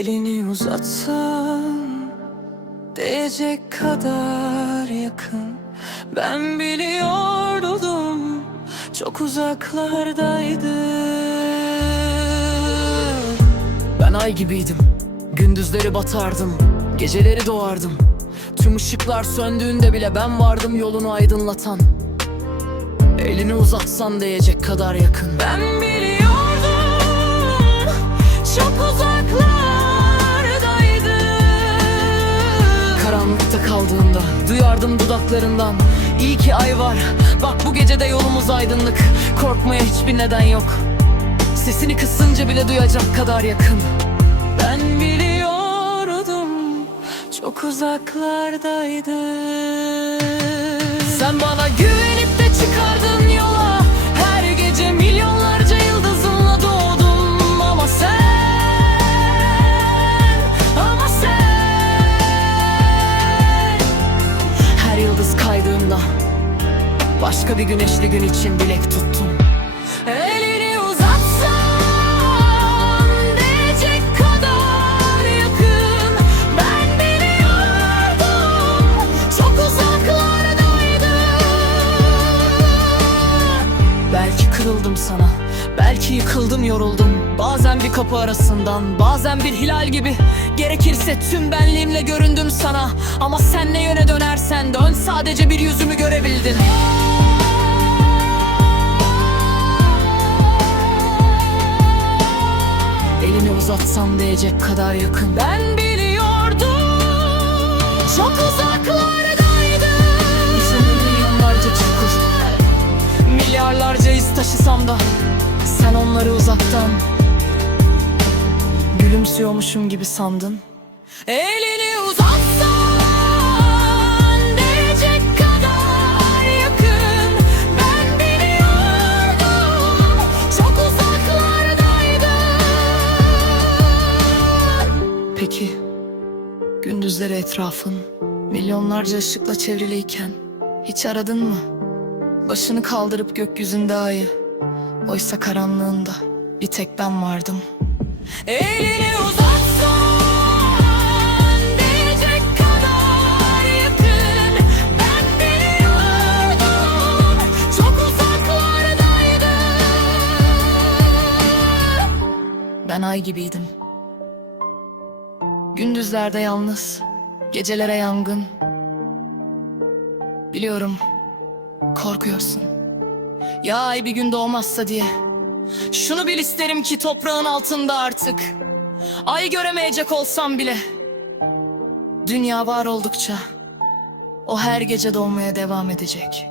Elini uzatsan Değecek kadar yakın. Ben biliyordum Çok uzaklardaydı. Ben ay gibiydim Gündüzleri batardım Geceleri doğardım. Tüm ışıklar söndüğünde bile ben vardım yolunu aydınlatan. Elini uzatsan değecek kadar yakın. Ben biliyordum Çok uzaklardaydı Duyardım dudaklarından. İyi ki ay var. Bak bu gecede yolumuz aydınlık. Korkmaya hiçbir neden yok. Sesini kısınca bile duyacak kadar yakın. Ben biliyordum Çok uzaklardaydı Sen bana güvenip de çıkardın Başka bir güneşli gün için dilek tuttum Belki kırıldım sana Belki yıkıldım yoruldum. Bazen bir kapı arasından Bazen bir hilal gibi. Gerekirse tüm benliğimle göründüm sana. Ama sen ne yöne dönersen dön Sadece bir yüzümü görebildin. Elini uzatsam değecek kadar yakın. Ben biliyordum Çok uzaklardaydı Milyarlarca iz taşısam da Sen onları uzaktan Gülümsüyormuşum gibi sandın. Elini uzatsan Peki Gündüzleri etrafın Milyonlarca ışıkla çevriliyken Hiç aradın mı? Başını kaldırıp gökyüzünde ayı. Oysa karanlığında Bir tek ben vardım. Elini uzatsan Ben ay gibiydim. Gündüzlerde yalnız Gecelere yangın. Biliyorum Korkuyorsun. Ya ay bir gün doğmazsa diye. Şunu bil isterim ki toprağın altında artık. Ay göremeyecek olsam bile. Dünya var oldukça. O her gece doğmaya devam edecek